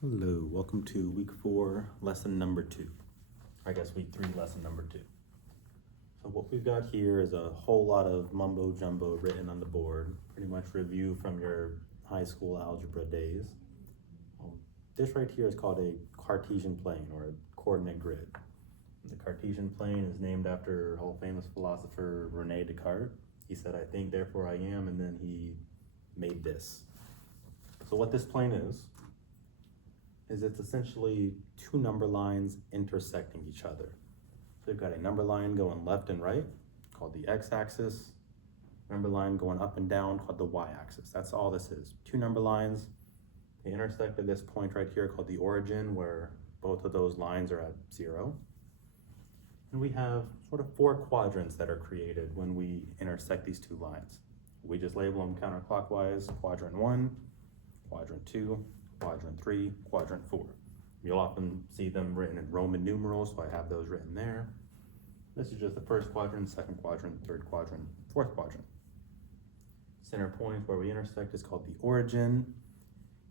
Hello, welcome to week 4, lesson number 2. I guess week 3, lesson number 2. So what we've got here is a whole lot of mumbo jumbo written on the board, pretty much review from your high school algebra days. This right here is called a Cartesian plane or a coordinate grid. The Cartesian plane is named after a whole famous philosopher Rene Descartes. He said, "I think, therefore I am," and then he made this. So what this plane is it's essentially two number lines intersecting each other. So you've got a number line going left and right, called the x-axis, number line going up and down, called the y-axis. That's all this is. Two number lines, they intersect at this point right here called the origin, where both of those lines are at 0. And we have sort of 4 quadrants that are created when we intersect these two lines. We just label them counterclockwise: quadrant 1, quadrant 2, quadrant 3, quadrant 4. You'll often see them written in Roman numerals, so I have those written there. This is just the first quadrant, second quadrant, third quadrant, fourth quadrant. Center point where we intersect is called the origin.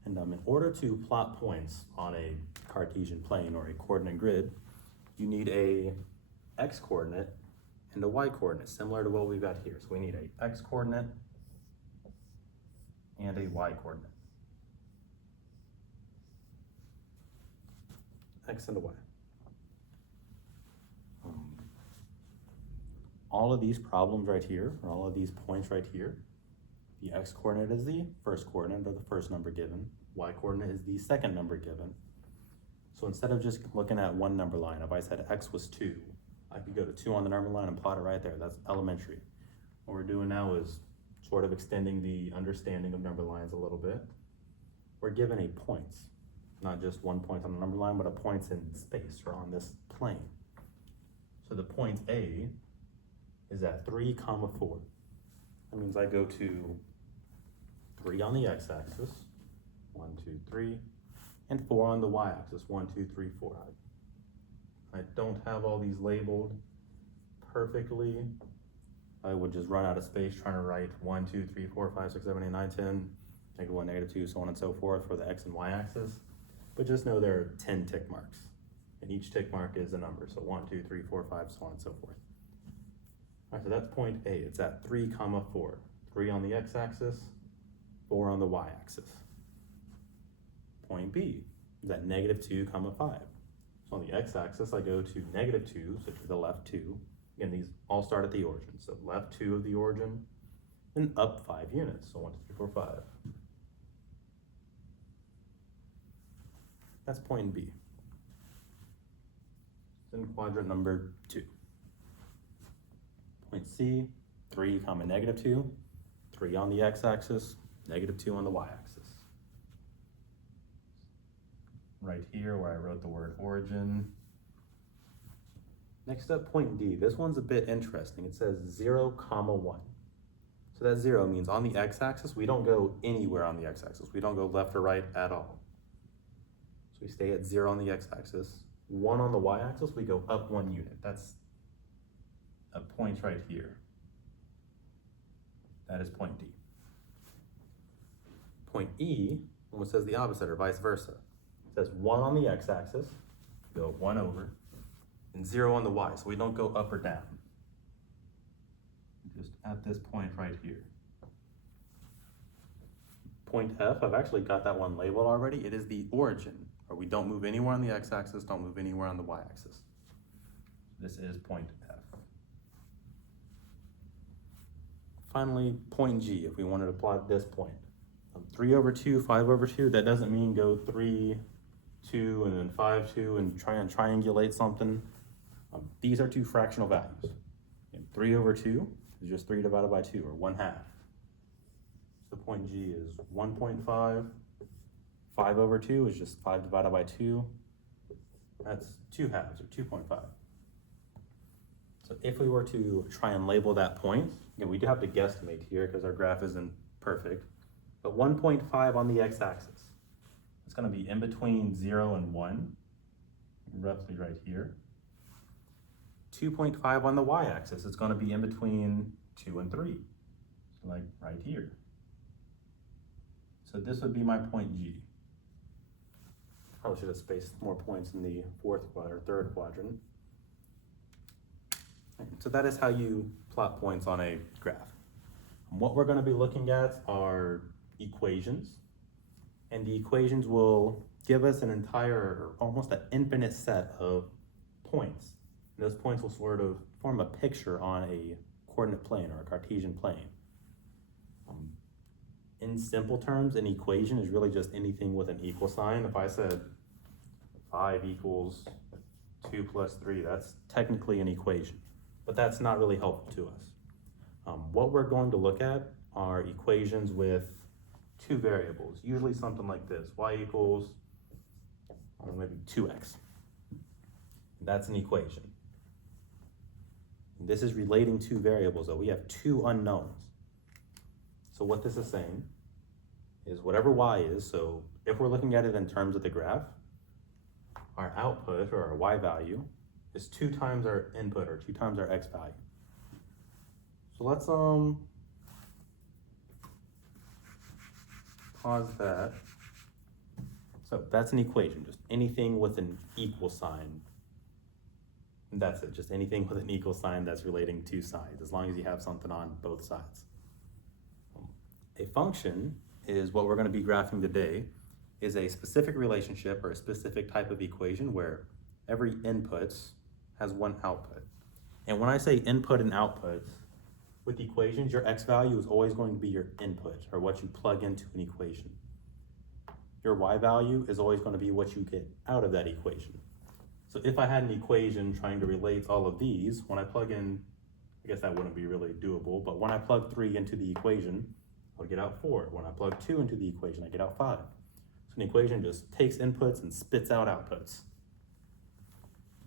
And in order to plot points on a Cartesian plane or a coordinate grid, you need a x-coordinate and a y-coordinate, similar to what we've got here. So we need a x-coordinate and a y-coordinate. X and a y. All of these problems right here, or all of these points right here, the x-coordinate is the first coordinate, or the first number given. Y-coordinate is the second number given. So instead of just looking at one number line, if I said x was 2, I could go to 2 on the number line and plot it right there. That's elementary. What we're doing now is sort of extending the understanding of number lines a little bit. We're given a points. Not just one point on the number line, but a points in space or on this plane. So the point A is at 3, 4. That means I go to 3 on the x-axis, 1, 2, 3, and 4 on the y-axis, 1, 2, 3, 4. I don't have all these labeled perfectly. I would just run out of space trying to write 1, 2, 3, 4, 5, 6, 7, 8, 9, 10, -1, -2, so on and so forth for the x and y-axis. But just know there are 10 tick marks, and each tick mark is a number. So 1, 2, 3, 4, 5, so on and so forth. All right, so that's point A. It's at 3, 4. 3 on the x-axis, 4 on the y-axis. Point B is at -2, 5. So on the x-axis, I go to -2, so to the left 2. Again, these all start at the origin. So left 2 of the origin, then up 5 units. So 1, 2, 3, 4, 5. That's point B. Then quadrant number 2. Point C, 3, -2, 3 on the x-axis, -2 on the y-axis. Right here where I wrote the word origin. Next up, point D. This one's a bit interesting. It says 0, 1. So that 0 means on the x-axis, we don't go anywhere on the x-axis. We don't go left or right at all. So we stay at 0 on the x-axis. 1 on the y-axis, we go up 1 unit. That's a point right here. That is point D. Point E almost says the opposite, or vice versa. It says 1 on the x-axis, go 1 over, and 0 on the y, so we don't go up or down. Just at this point right here. Point F, I've actually got that one labeled already. It is the origin, or we don't move anywhere on the x-axis, don't move anywhere on the y-axis. This is point F. Finally, point G, if we wanted to plot this point. 3 over 2, 5 over 2, that doesn't mean go 3, 2, and then 5, 2, and try and triangulate something. These are two fractional values. And 3 over 2 is just 3 divided by 2, or 1/2. So point G is 1.5. 5 over 2 is just 5 divided by 2. That's 2/2, or 2.5. So if we were to try and label that point, again, we do have to guesstimate here because our graph isn't perfect, but 1.5 on the x-axis, it's going to be in between 0 and 1, roughly right here. 2.5 on the y-axis, it's going to be in between 2 and 3, so like right here. So this would be my point G. Probably should have spaced more points in the fourth quadrant or third quadrant. So that is how you plot points on a graph. What we're going to be looking at are equations, and the equations will give us an entire, or almost an infinite set of points. And those points will sort of form a picture on a coordinate plane or a Cartesian plane. In simple terms, an equation is really just anything with an equal sign. If I said 5 equals 2 plus 3, that's technically an equation, but that's not really helpful to us. What we're going to look at are equations with 2 variables, usually something like this: y equals maybe 2x. That's an equation. This is relating 2 variables, though. We have 2 unknowns. So what this is saying is whatever y is, so if we're looking at it in terms of the graph, our output, or our y value, is 2 times our input, or 2 times our x value. So let's pause that. So that's an equation, just anything with an equal sign. And that's it, just anything with an equal sign that's relating 2 sides, as long as you have something on both sides. A function is what we're going to be graphing today, is a specific relationship or a specific type of equation where every input has one output. And when I say input and output, with equations, your x value is always going to be your input, or what you plug into an equation. Your y value is always going to be what you get out of that equation. So if I had an equation trying to relate all of these, when I plug in, I guess that wouldn't be really doable, but when I plug 3 into the equation, I'll get out 4. When I plug 2 into the equation, I get out 5. So an equation just takes inputs and spits out outputs.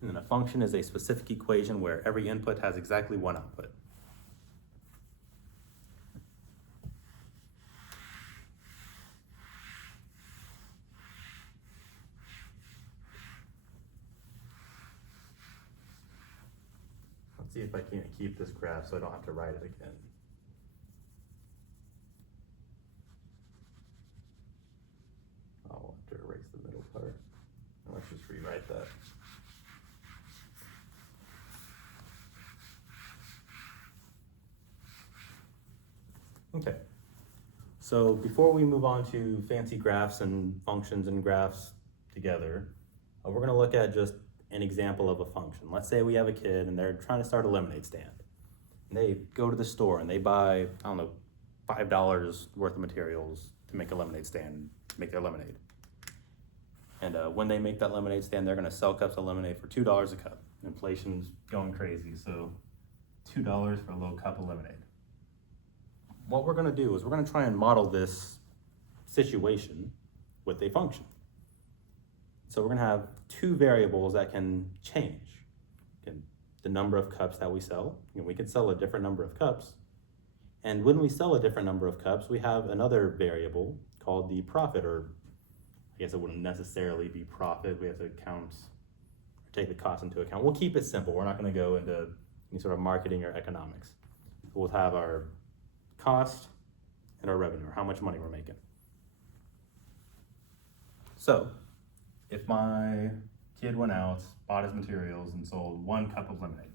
And then a function is a specific equation where every input has exactly one output. Let's see if I can't keep this graph so I don't have to write it again. I'll have to erase the middle part. Let's just rewrite that. Okay, so before we move on to fancy graphs and functions and graphs together, we're going to look at just an example of a function. Let's say we have a kid and they're trying to start a lemonade stand. And they go to the store and they buy, I don't know, $5 worth of materials to make a lemonade stand, make their lemonade. And when they make that lemonade stand, they're going to sell cups of lemonade for $2 a cup. Inflation's going crazy, so $2 for a little cup of lemonade. What we're going to do is we're going to try and model this situation with a function. So we're going to have 2 variables that can change. The number of cups that we sell. We could sell a different number of cups. And when we sell a different number of cups, we have another variable called the profit, or I guess it wouldn't necessarily be profit. We have to take the cost into account. We'll keep it simple. We're not going to go into any sort of marketing or economics. We'll have our cost and our revenue, or how much money we're making. So if my kid went out, bought his materials, and sold 1 cup of lemonade,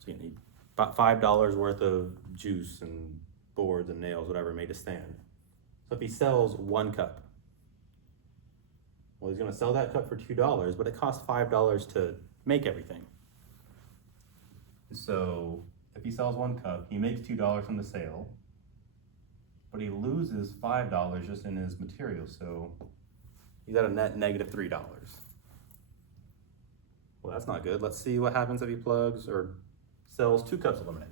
so you need about $5 worth of juice and boards and nails, whatever, made a stand. So if he sells 1 cup, well, he's going to sell that cup for $2, but it costs $5 to make everything. So if he sells 1 cup, he makes $2 from the sale, but he loses $5 just in his materials. So he's at a net negative $3. Well, that's not good. Let's see what happens if he plugs or sells 2 cups of lemonade.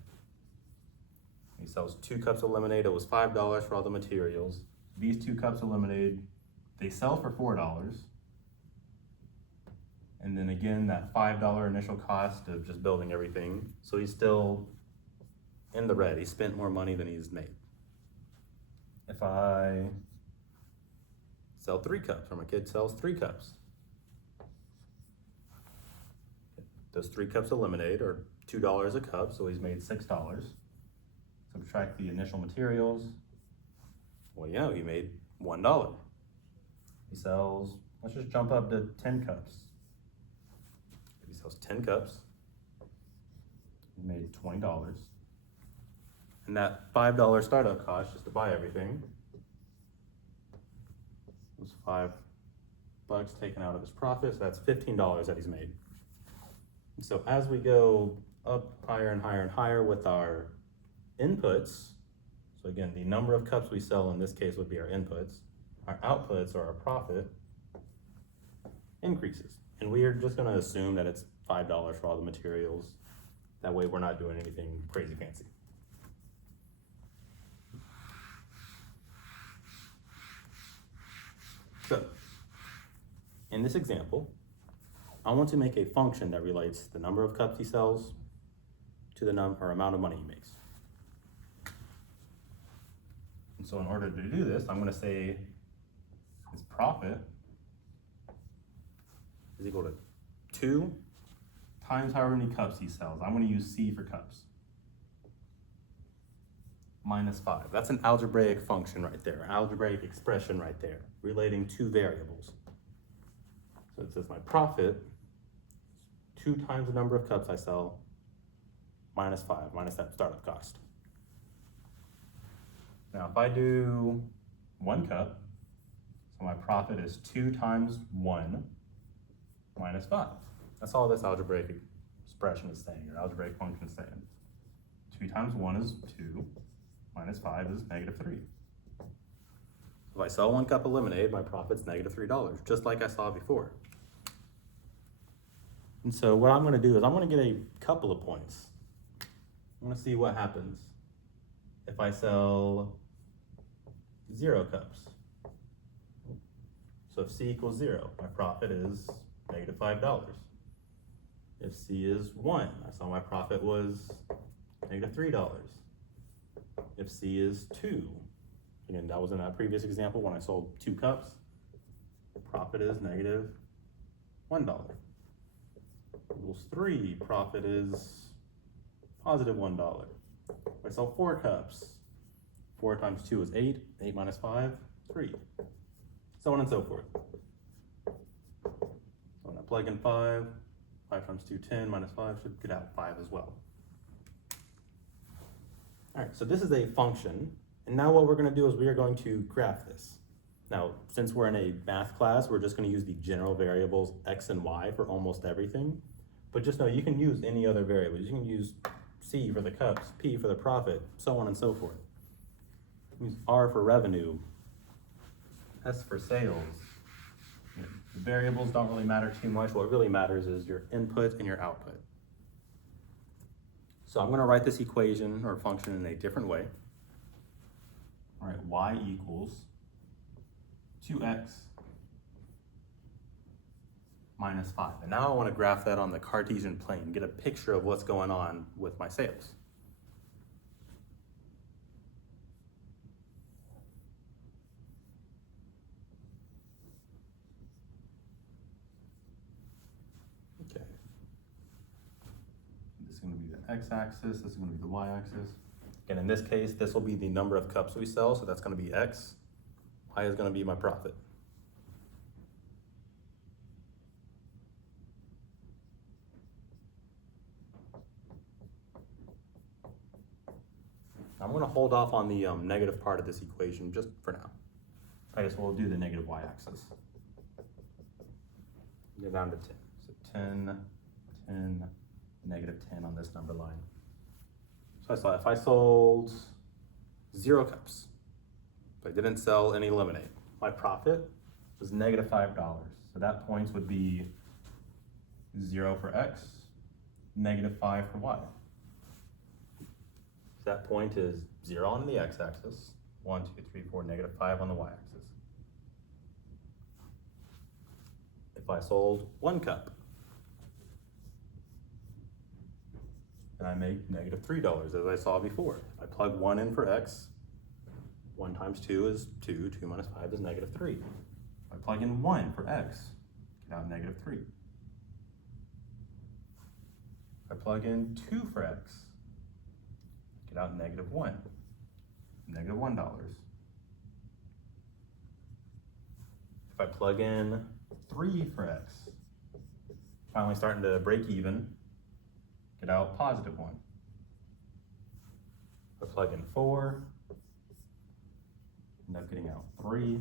He sells 2 cups of lemonade. It was $5 for all the materials. These 2 cups of lemonade, they sell for $4. And then again, that $5 initial cost of just building everything. So he's still in the red. He spent more money than he's made. If I sell 3 cups, or my kid sells 3 cups, those 3 cups of lemonade are $2 a cup, so he's made $6. Subtract the initial materials. Well, yeah, he made $1. He sells Let's just jump up to 10 cups. He sells 10 cups. He made $20. And that $5 startup cost just to buy everything was $5 taken out of his profit, so that's $15 that he's made. And so as we go up higher and higher and higher with our inputs, so again, the number of cups we sell in this case would be our inputs, our outputs or our profit increases. And we are just gonna assume that it's $5 for all the materials. That way we're not doing anything crazy fancy. So, in this example, I want to make a function that relates the number of cups he sells to the amount of money he makes. And so in order to do this, I'm gonna say his profit is equal to 2 times however many cups he sells. I'm gonna use C for cups. Minus 5. That's an algebraic function right there, algebraic expression right there, relating two variables. So it says my profit, 2 times the number of cups I sell, minus 5, minus that startup cost. Now if I do 1 cup, so my profit is 2 times 1 minus 5. That's all this algebraic expression is saying, or algebraic function is saying. 2 times 1 is 2, minus 5 is negative 3. If I sell 1 cup of lemonade, my profit's negative $3, just like I saw before. And so what I'm gonna do is I'm gonna get a couple of points. I'm gonna see what happens if I sell 0 cups. So if C equals 0, my profit is negative $5. If C is 1, I saw my profit was negative $3. If C is 2, again, that was in that previous example when I sold 2 cups, profit is negative $1. Equals 3, profit is positive $1. If I sell 4 cups, 4 times 2 is 8, 8 minus 5, 3. So on and so forth. So when I plug in 5, 5 times 2, 10, minus 5 should get out 5 as well. All right, so this is a function, and now what we're gonna do is we are going to graph this. Now, since we're in a math class, we're just gonna use the general variables X and Y for almost everything. But just know you can use any other variables. You can use C for the cups, P for the profit, so on and so forth. Use R for revenue, S for sales. The variables don't really matter too much. What really matters is your input and your output. So I'm gonna write this equation or function in a different way. All right, Y equals 2X minus 5. And now I wanna graph that on the Cartesian plane, get a picture of what's going on with my sales. Okay. This is gonna be the X-axis, this is gonna be the Y-axis. And in this case, this will be the number of cups we sell, so that's gonna be X. Y is gonna be my profit. I'm gonna hold off on the negative part of this equation just for now. I guess we'll do the negative y-axis. Go down to 10. So 10, 10, negative 10 on this number line. So I saw if I sold 0 cups, if I didn't sell any lemonade, my profit was negative $5. So that points would be 0 for X, negative 5 for Y. So that point is 0 on the X-axis, 1, 2, 3, 4, negative 5 on the Y-axis. If I sold 1 cup, then I make negative $3, as I saw before. If I plug 1 in for X, 1 times 2 is 2, 2 minus 5 is negative 3. If I plug in 1 for X, get out negative 3. If I plug in 2 for X, get out negative 1, negative $1. If I plug in 3 for x. Finally starting to break even, get out positive 1. I plug in 4, end up getting out 3.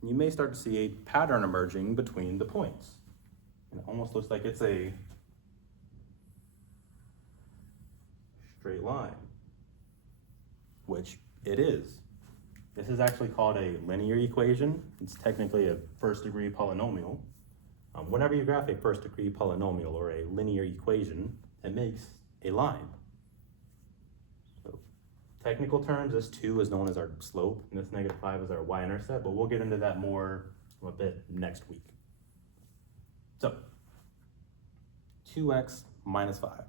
You may start to see a pattern emerging between the points. It almost looks like it's a straight line, which it is. This is actually called a linear equation. It's technically a first degree polynomial. Whenever you graph a first degree polynomial or a linear equation, it makes a line. So, technical terms, this 2 is known as our slope, and this -5 is our y-intercept, but we'll get into that more a bit next week. So, 2x minus 5.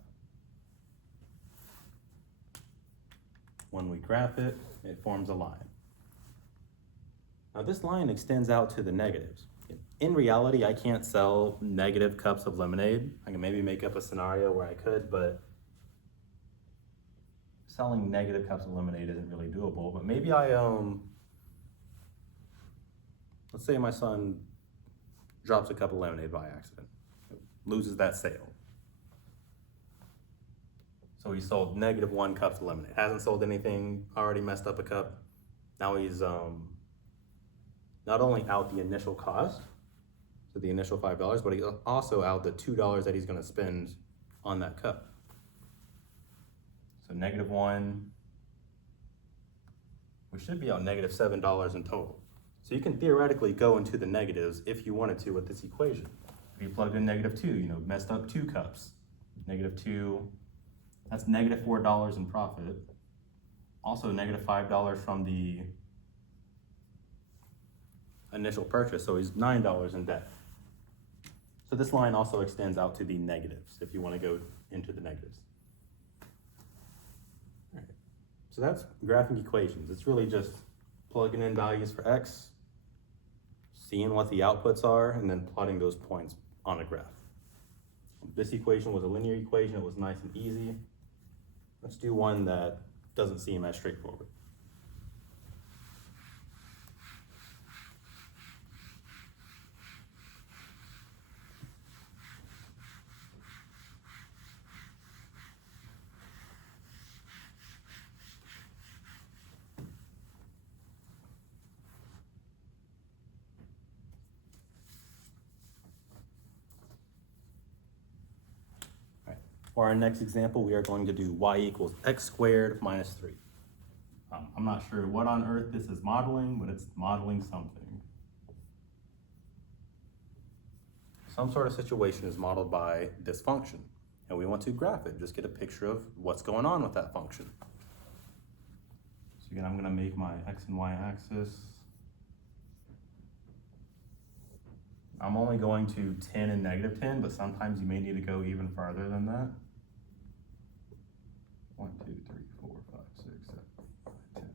When we graph it, it forms a line. Now this line extends out to the negatives. In reality, I can't sell negative cups of lemonade. I can maybe make up a scenario where I could, but selling negative cups of lemonade isn't really doable. But maybe let's say my son drops a cup of lemonade by accident, loses that sale. So he sold -1 cups of lemonade. Hasn't sold anything, already messed up a cup. Now he's not only out the initial cost, so the initial $5, but he's also out the $2 that he's gonna spend on that cup. So -1, we should be out -7 in total. So you can theoretically go into the negatives if you wanted to with this equation. If you plugged in -2, messed up 2 cups, -2, that's -$4 in profit. Also -$5 from the initial purchase, so he's $9 in debt. So this line also extends out to the negatives if you want to go into the negatives. All right. So that's graphing equations. It's really just plugging in values for x, seeing what the outputs are, and then plotting those points on a graph. This equation was a linear equation. It was nice and easy. Let's do one that doesn't seem as straightforward. For our next example, we are going to do y equals x squared minus 3. I'm not sure what on earth this is modeling, but it's modeling something. Some sort of situation is modeled by this function, and we want to graph it, just get a picture of what's going on with that function. So again, I'm gonna make my x and y axis. I'm only going to 10 and -10, but sometimes you may need to go even farther than that. 1, 2, 3, 4, 5, 6, 7, 8, 9, 10.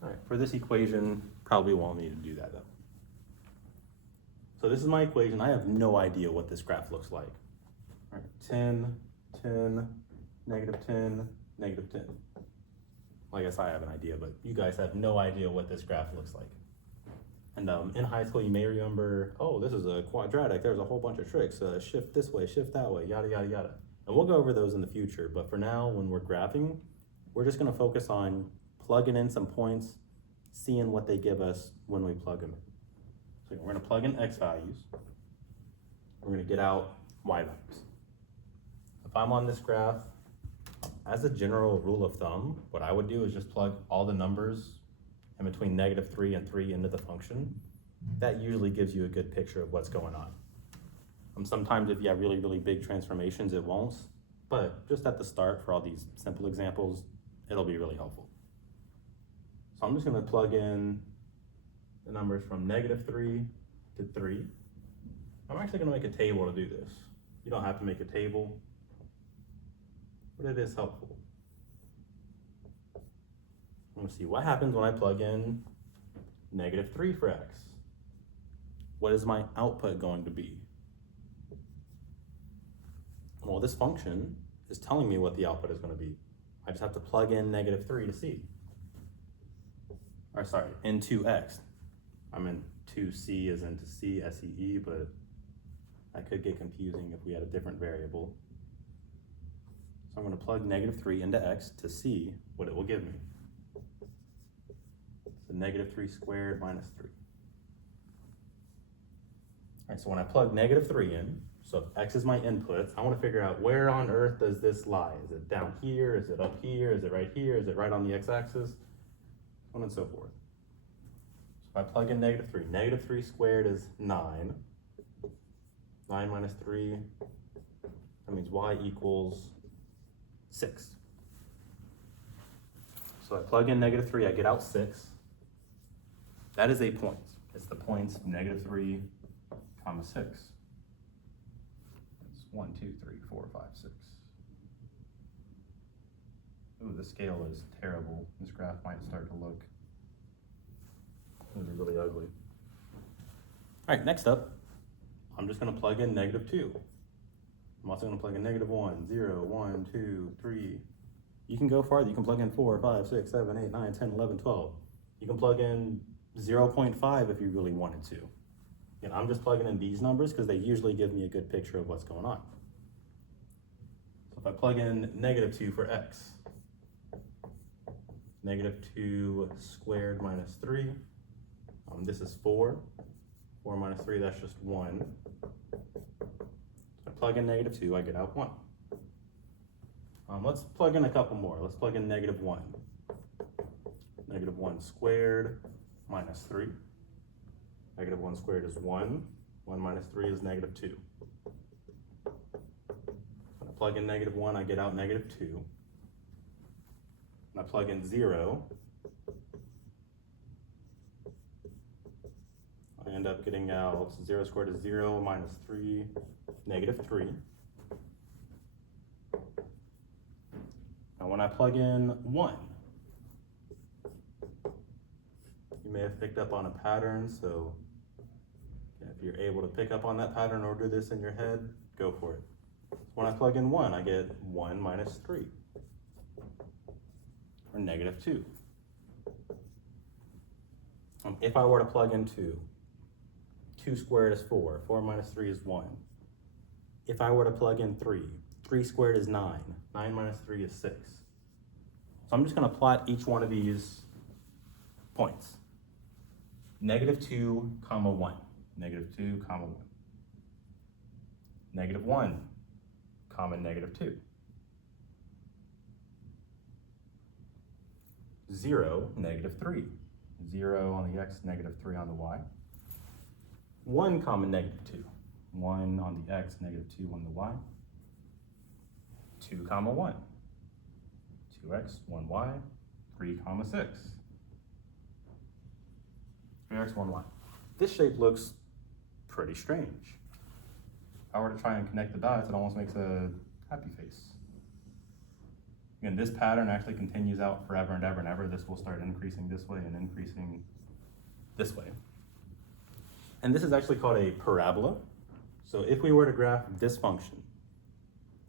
All right, for this equation, probably won't need to do that though. So this is my equation. I have no idea what this graph looks like. All right, 10, 10, -10, -10. Well, I guess I have an idea, but you guys have no idea what this graph looks like. And in high school, you may remember, oh, this is a quadratic. There's a whole bunch of tricks. Shift this way, shift that way, yada, yada, yada. And we'll go over those in the future. But for now, when we're graphing, we're just going to focus on plugging in some points, seeing what they give us when we plug them in. So we're going to plug in x values. We're going to get out y values. If I'm on this graph, as a general rule of thumb, what I would do is just plug all the numbers in between -3 and 3 into the function. That usually gives you a good picture of what's going on. Sometimes if you have really, really big transformations, it won't, but just at the start for all these simple examples, it'll be really helpful. So I'm just gonna plug in the numbers from -3 to 3. I'm actually gonna make a table to do this. You don't have to make a table, but it is helpful. I'm gonna see what happens when I plug in -3 for x. What is my output going to be? Well, this function is telling me what the output is going to be. I just have to plug in -3 to see. Or sorry, into x. I meant to c as into c, S-E-E, but that could get confusing if we had a different variable. So I'm going to plug -3 into x to see what it will give me. So -3 squared minus 3. All right, so when I plug -3 in, so if x is my input, I want to figure out where on earth does this lie? Is it down here? Is it up here? Is it right here? Is it right on the x-axis? So on and so forth. So if I plug in -3, -3 squared is 9. 9 minus 3, that means y equals 6. So I plug in -3, I get out 6. That is a point. It's the points -3, comma 6. It's 1, 2, 3, 4, 5, 6. Ooh, the scale is terrible. This graph might start to look really ugly. All right, next up, I'm just going to plug in -2. I'm also going to plug in -1, 0, 1, 2, 3. You can go farther. You can plug in 4, 5, 6, 7, 8, 9, 10, 11, 12. You can plug in 0.5 if you really wanted to. And I'm just plugging in these numbers because they usually give me a good picture of what's going on. So if I plug in -2 for x, -2 squared minus 3, this is 4. 4 minus 3, that's just 1. So I plug in -2, I get out 1. Let's plug in a couple more. Let's plug in -1. -1 squared minus 3. -1 squared is 1. 1 minus 3 is -2. When I plug in -1, I get out -2. When I plug in 0, I end up getting out 0 squared is 0 minus 3, -3. Now when I plug in 1, you may have picked up on a pattern, so if you're able to pick up on that pattern or do this in your head, go for it. When I plug in 1, I get 1 minus 3, or -2. If I were to plug in 2, 2 squared is 4, 4 minus 3 is 1. If I were to plug in 3, 3 squared is 9, 9 minus 3 is 6. So I'm just going to plot each one of these points. -2, comma 1, -2, comma 1. -1, comma -2. 0, -3. 0 on the x, -3 on the y. 1, comma -2. 1 on the x, -2 on the y. 2, comma 1. 2x, 1y, 3, comma 6. 3x, 1y. This shape looks pretty strange. If I were to try and connect the dots, it almost makes a happy face. Again, this pattern actually continues out forever and ever and ever. This will start increasing this way and increasing this way. And this is actually called a parabola. So if we were to graph this function,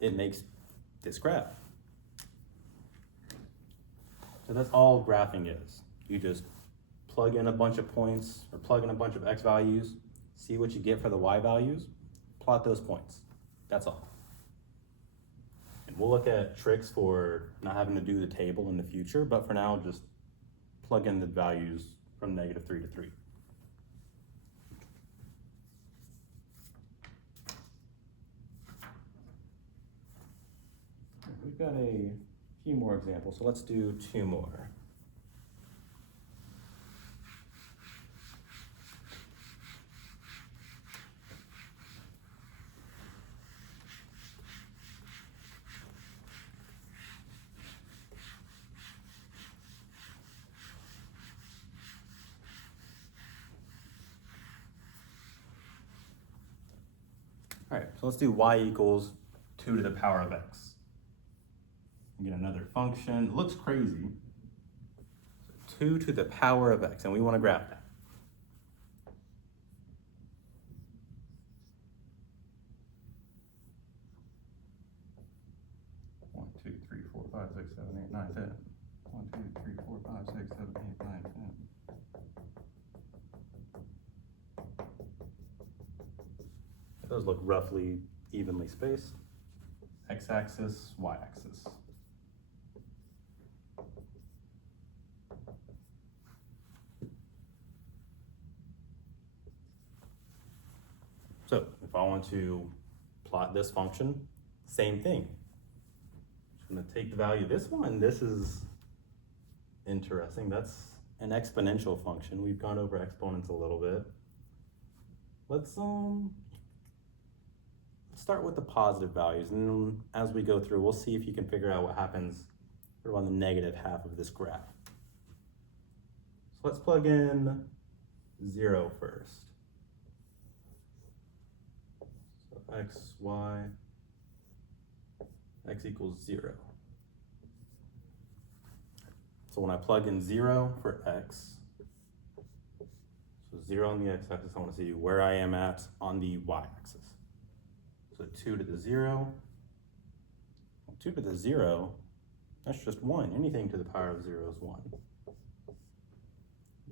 it makes this graph. So that's all graphing is. You just plug in a bunch of points or plug in a bunch of x values, see what you get for the y values, plot those points. That's all. And we'll look at tricks for not having to do the table in the future, but for now, just plug in the values from -3 to 3. We've got a few more examples, so let's do 2 more. All right, so let's do y equals 2 to the power of x. Get another function. It looks crazy. So 2 to the power of x, and we want to graph that. 2, 3, 4, 5, 6, 7, 8, 9, 10. 1, 2, 3, 4, 5, 6, 7, 8, 9, 10. Those look roughly evenly spaced. X-axis, y-axis. So if I want to plot this function, same thing. I'm gonna take the value of this one. This is interesting. That's an exponential function. We've gone over exponents a little bit. Let's start with the positive values, and then as we go through, we'll see if you can figure out what happens sort of on the negative half of this graph. So let's plug in 0 first. So x, y, x equals 0. So when I plug in 0 for x, so 0 on the x-axis, I want to see where I am at on the y-axis. So 2 to the 0, 2 to the 0, that's just 1. Anything to the power of 0 is 1.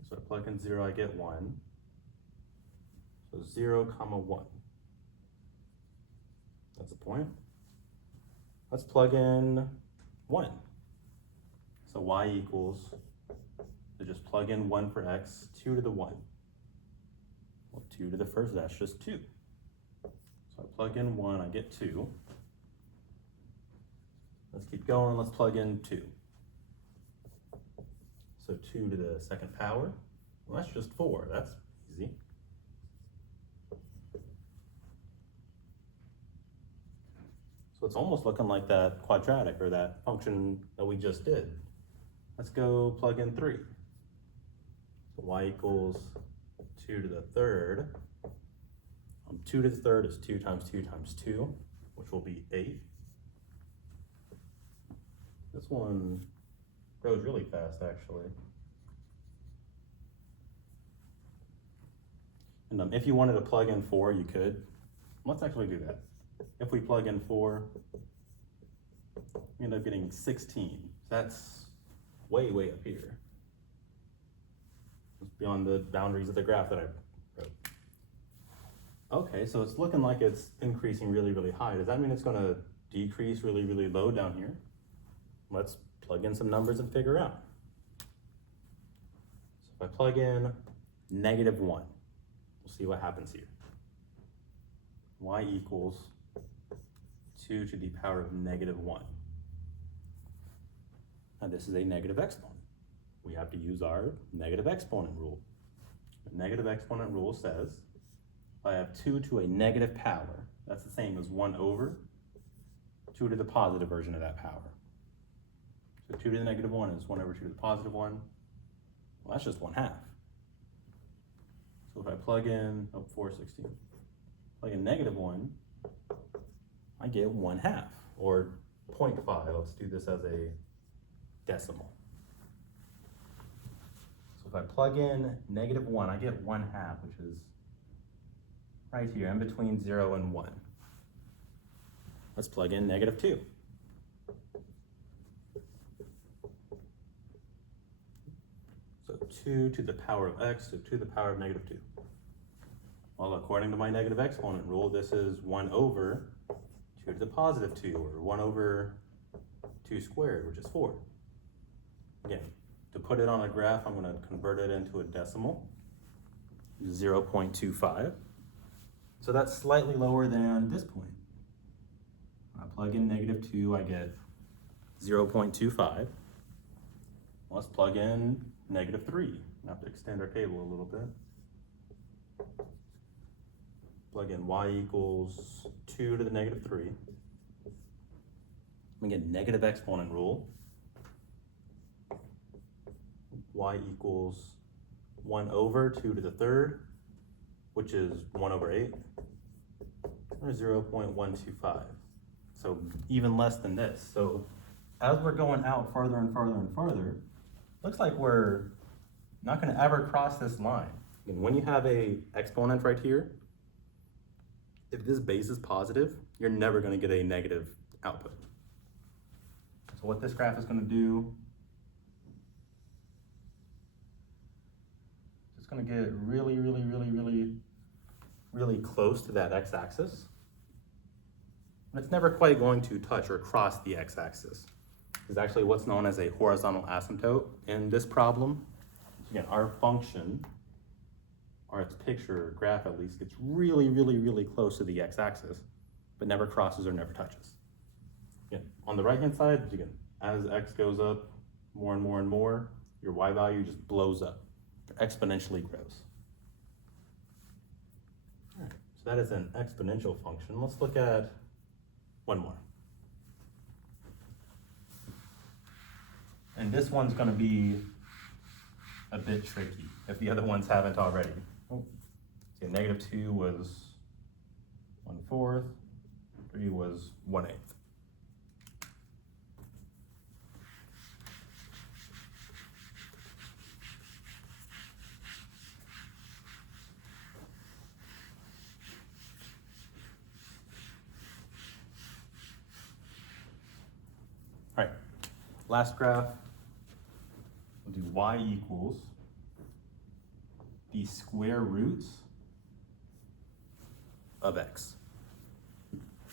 So I plug in 0, I get 1. So 0 comma 1. That's a point. Let's plug in 1. So y equals, so just plug in 1 for x, 2 to the 1. Well, 2 to the first, that's just 2. So I plug in 1, I get 2. Let's keep going, let's plug in 2. So 2 to the second power, well, that's just 4, that's easy. So it's almost looking like that quadratic, or that function that we just did. Let's go plug in 3. So y equals 2 to the third. 2 to the third is 2 times 2 times 2, which will be 8. This one grows really fast, actually. And if you wanted to plug in 4, you could. Let's actually do that. If we plug in 4, we end up getting 16. That's way, way up here. It's beyond the boundaries of the graph that I wrote. Okay, so it's looking like it's increasing really, really high. Does that mean it's gonna decrease really, really low down here? Let's plug in some numbers and figure out. So if I plug in -1, we'll see what happens here. Y equals 2 to the power of -1. Now this is a negative exponent. We have to use our negative exponent rule. The negative exponent rule says, if I have 2 to a negative power, that's the same as 1 over 2 to the positive version of that power. So 2 to the -1 is 1 over 2 to the positive 1. Well, that's just 1/2. So if I plug in, 4/16, plug in -1, I get 1/2, or 0.5. Let's do this as a decimal. So if I plug in -1, I get 1/2, which is right here, in between 0 and 1. Let's plug in -2. So 2 to the power of x, so 2 to the power of -2. Well, according to my negative exponent rule, this is 1 over 2 to the positive 2, or 1 over 2 squared, which is 4. Again, to put it on a graph, I'm going to convert it into a decimal, 0.25. So that's slightly lower than this point. When I plug in -2, I get 0.25. Let's plug in -3. I have to extend our table a little bit. Plug in y equals 2 to the -3. We get negative exponent rule. Y equals 1 over 2 to the third, which is 1 over 8, or 0.125. So even less than this. So as we're going out farther and farther and farther, looks like we're not going to ever cross this line. And when you have a exponent right here, if this base is positive, you're never going to get a negative output. So what this graph is gonna do, it's gonna get really, really, really, really, really close to that x-axis. And it's never quite going to touch or cross the x-axis. It's actually what's known as a horizontal asymptote in this problem. Again, our function, or its picture, or graph at least, gets really, really, really close to the x-axis, but never crosses or never touches. Again, on the right-hand side, again, as x goes up more and more and more, your y value just blows up, exponentially grows. All right, so that is an exponential function. Let's look at one more. And this one's gonna be a bit tricky if the other ones haven't already. Oh, see, -2 was 1/4, 3 was 1/8. All right, last graph, we'll do y equals the square roots of x.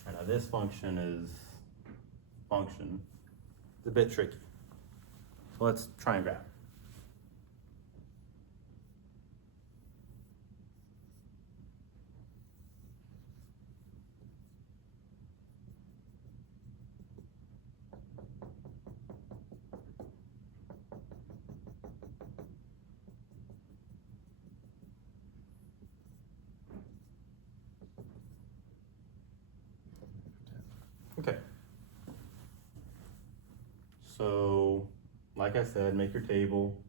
And now this function is a bit tricky. So let's try and graph. Okay. So, like I said, make your table.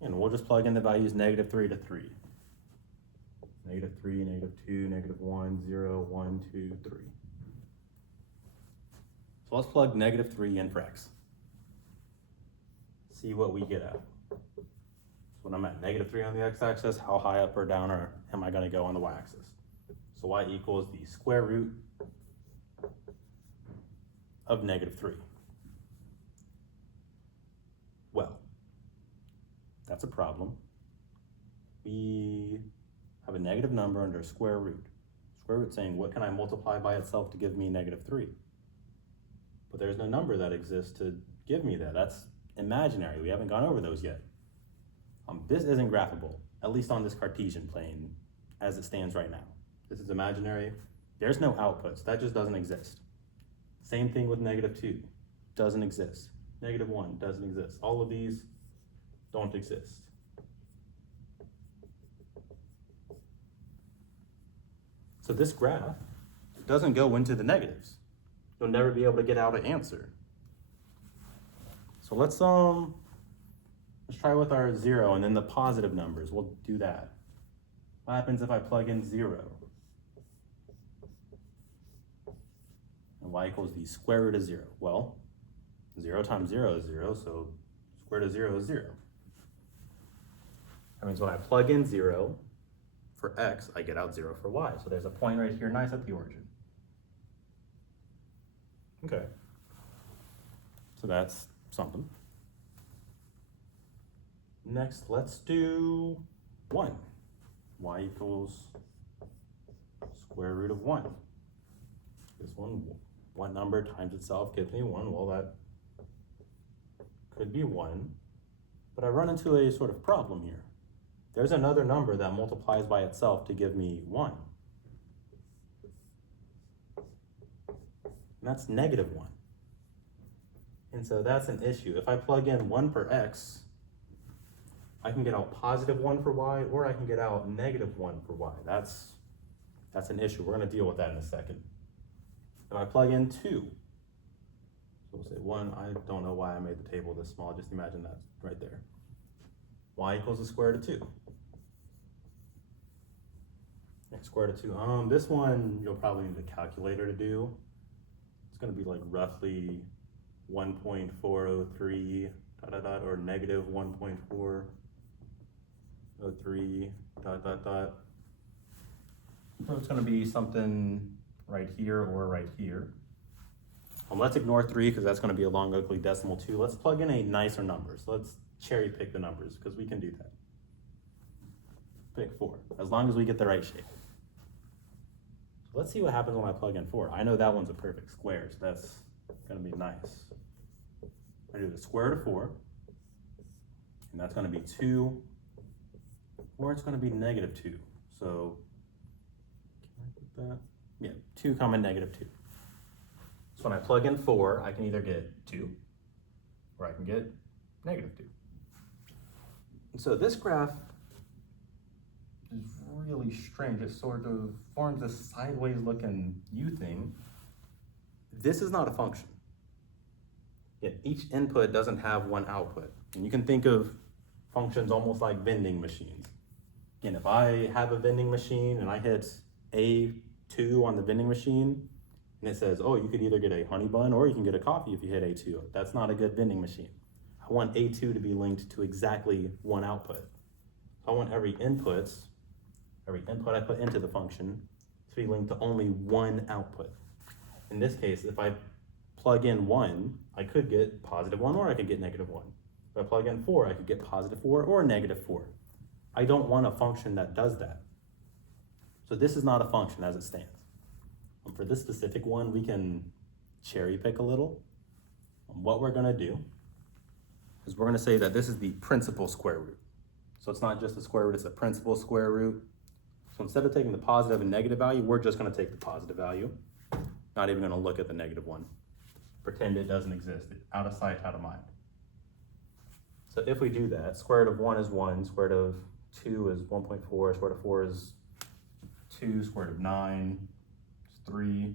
And we'll just plug in the values -3 to 3. -3, -2, -1, 0, 1, 2, 3. So let's plug -3 in for x. See what we get out. When I'm at -3 on the x-axis, how high up or down or am I gonna go on the y-axis? So y equals the square root of -3. Well, that's a problem. We have a negative number under a square root. Square root saying, what can I multiply by itself to give me -3? But there's no number that exists to give me that. That's imaginary. We haven't gone over those yet. This isn't graphable, at least on this Cartesian plane as it stands right now. This is imaginary. There's no outputs. That just doesn't exist. Same thing with -2. Doesn't exist. -1 doesn't exist. All of these don't exist. So this graph doesn't go into the negatives. You'll never be able to get out an answer. So let's try with our 0 and then the positive numbers. We'll do that. What happens if I plug in 0? And y equals the square root of 0. Well, 0 times 0 is 0, so square root of 0 is 0. That means when I plug in 0 for x, I get out 0 for y. So there's a point right here, nice at the origin. Okay. So that's something. Next, let's do 1. Y equals square root of 1. This one, what number times itself gives me 1? Well, that could be 1. But I run into a sort of problem here. There's another number that multiplies by itself to give me 1. And that's -1. And so that's an issue. If I plug in 1 for x, I can get out +1 for y, or I can get out -1 for y. That's an issue. We're gonna deal with that in a second. If I plug in 2, so we'll say 1, I don't know why I made the table this small, just imagine that right there. Y equals the square root of 2. X square root of 2, this one you'll probably need a calculator to do. It's gonna be like roughly 1.403 ... or -1.403 ... So it's gonna be something right here or right here. Let's ignore 3 because that's gonna be a long ugly decimal 2. Let's plug in a nicer number. So let's cherry pick the numbers because we can do that. Pick 4, as long as we get the right shape. So let's see what happens when I plug in 4. I know that one's a perfect square, so that's gonna be nice. I do the square root of 4, and that's gonna be 2, or it's gonna be negative 2. So, can I put that? Yeah, 2 comma negative 2. So when I plug in 4, I can either get 2, or I can get negative 2. And so this graph is really strange. It sort of forms a sideways looking U thing. This is not a function. Yet each input doesn't have one output. And you can think of functions almost like vending machines. Again, if I have a vending machine and I hit A2 on the vending machine, and it says, oh, you could either get a honey bun or you can get a coffee if you hit A2. That's not a good vending machine. I want A2 to be linked to exactly one output. I want every input I put into the function to be linked to only one output. In this case, if I plug in 1, I could get positive 1 or I could get negative 1. If I plug in 4, I could get positive 4 or negative 4. I don't want a function that does that. So this is not a function as it stands. For this specific one, we can cherry pick a little. What we're gonna do is we're gonna say that this is the principal square root. So it's not just the square root, it's the principal square root. So instead of taking the positive and negative value, we're just gonna take the positive value. Not even gonna look at the negative one. Pretend it doesn't exist. Out of sight, out of mind. So if we do that, square root of 1 is 1, square root of 2 is 1.4, square root of 4 is 2, square root of 9 is 3.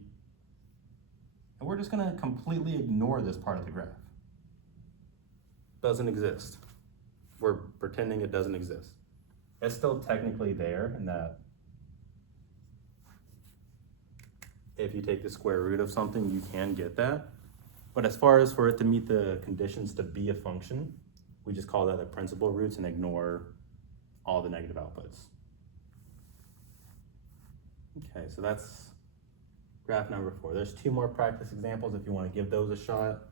And we're just gonna completely ignore this part of the graph. Doesn't exist. We're pretending it doesn't exist. It's still technically there in that if you take the square root of something, you can get that. But as far as for it to meet the conditions to be a function, we just call that the principal roots and ignore all the negative outputs. Okay, so that's graph number 4. There's 2 more practice examples if you want to give those a shot.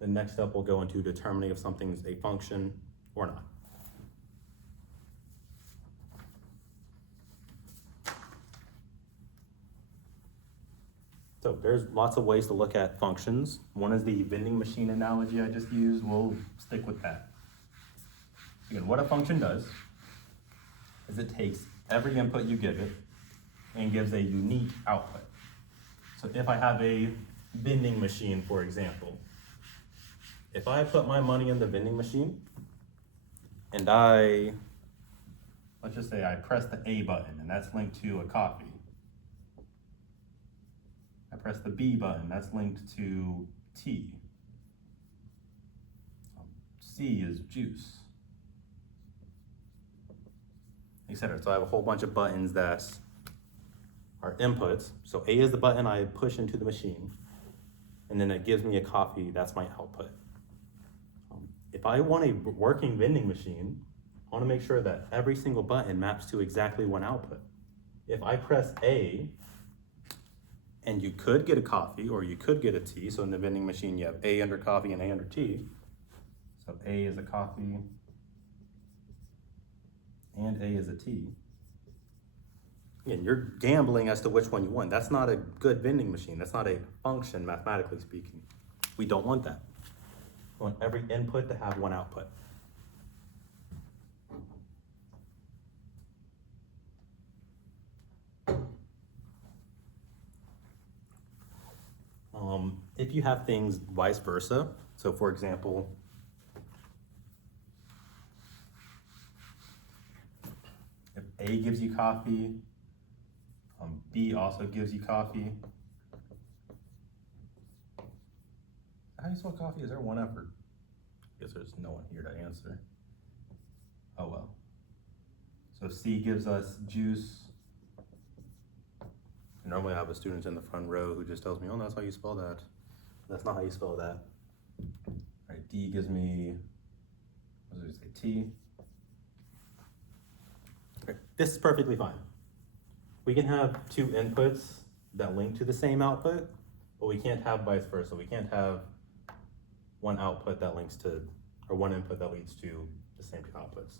Then next up, we'll go into determining if something is a function or not. So there's lots of ways to look at functions. One is the vending machine analogy I just used. We'll stick with that. Again, what a function does is it takes every input you give it and gives a unique output. So if I have a vending machine, for example, if I put my money in the vending machine and let's just say I press the A button and that's linked to a coffee. I press the B button, that's linked to tea. C is juice, etc. So I have a whole bunch of buttons that are inputs. So A is the button I push into the machine, and then it gives me a coffee, that's my output. If I want a working vending machine, I want to make sure that every single button maps to exactly one output. If I press A, and you could get a coffee or you could get a tea. So in the vending machine, you have A under coffee and A under tea. So A is a coffee and A is a tea. Again, you're gambling as to which one you want. That's not a good vending machine. That's not a function, mathematically speaking. We don't want that. We want every input to have one output. If you have things vice versa, so for example, if A gives you coffee, B also gives you coffee. How do you spell coffee? Is there one F or? I guess there's no one here to answer. Oh well. So C gives us juice. Normally I have a student in the front row who just tells me, oh, that's how you spell that. That's not how you spell that. All right, D gives me, what did I say, T. Okay, this is perfectly fine. we can have two inputs that link to the same output, but we can't have vice versa. We can't have one output that links to, or one input that leads to the same two outputs.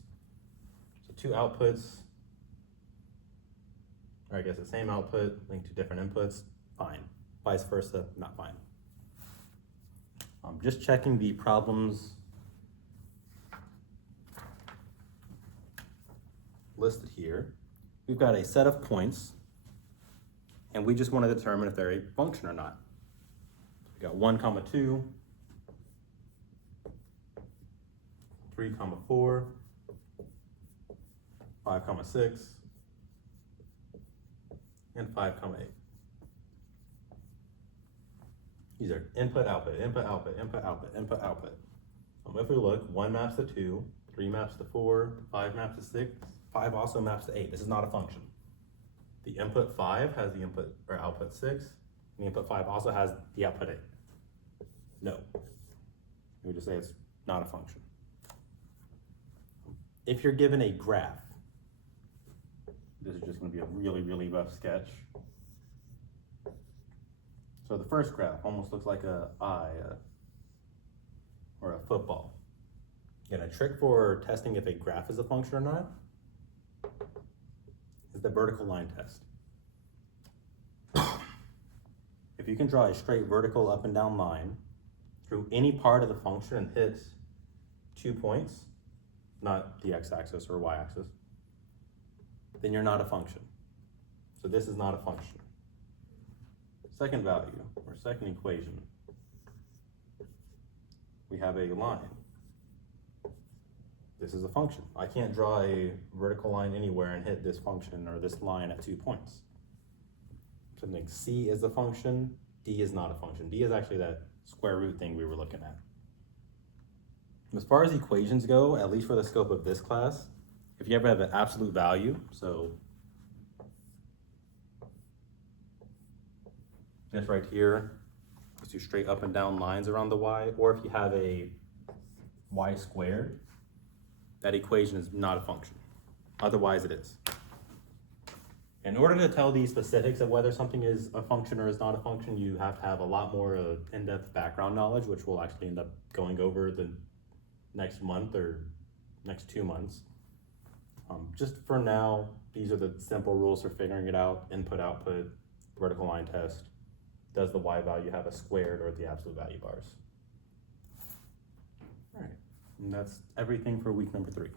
So two outputs, or I guess the same output linked to different inputs, fine. Vice versa, not fine. Just checking the problems listed here. We've got a set of points, and we just want to determine if they're a function or not. We got 1, 2, 3, 4, 5, 6, and 5, 8. These are input, output, input, output, input, output, input, output. If we look, 1 maps to 2, 3 maps to 4, 5 maps to 6, 5 also maps to 8. This is not a function. The input 5 has the input or output 6, and the input 5 also has the output 8. No. We just say it's not a function. If you're given a graph, this is just going to be a really, really rough sketch. So the first graph almost looks like a eye or a football. Again, a trick for testing if a graph is a function or not is the vertical line test. If you can draw a straight vertical up and down line through any part of the function and hit 2 points, not the x-axis or y-axis, then you're not a function. So this is not a function. Second value, or second equation, we have a line. This is a function. I can't draw a vertical line anywhere and hit this function or this line at 2 points. Something C is a function, D is not a function. D is actually that square root thing we were looking at. As far as equations go, at least for the scope of this class, if you ever have an absolute value, so this right here, let's do straight up and down lines around the y, or if you have a y squared, that equation is not a function. Otherwise it is. In order to tell the specifics of whether something is a function or is not a function, you have to have a lot more in-depth background knowledge, which we'll actually end up going over the next month or next 2 months. Just for now, these are the simple rules for figuring it out: input, output, vertical line test. Does the y value have a squared or the absolute value bars? All right, and that's everything for week number 3.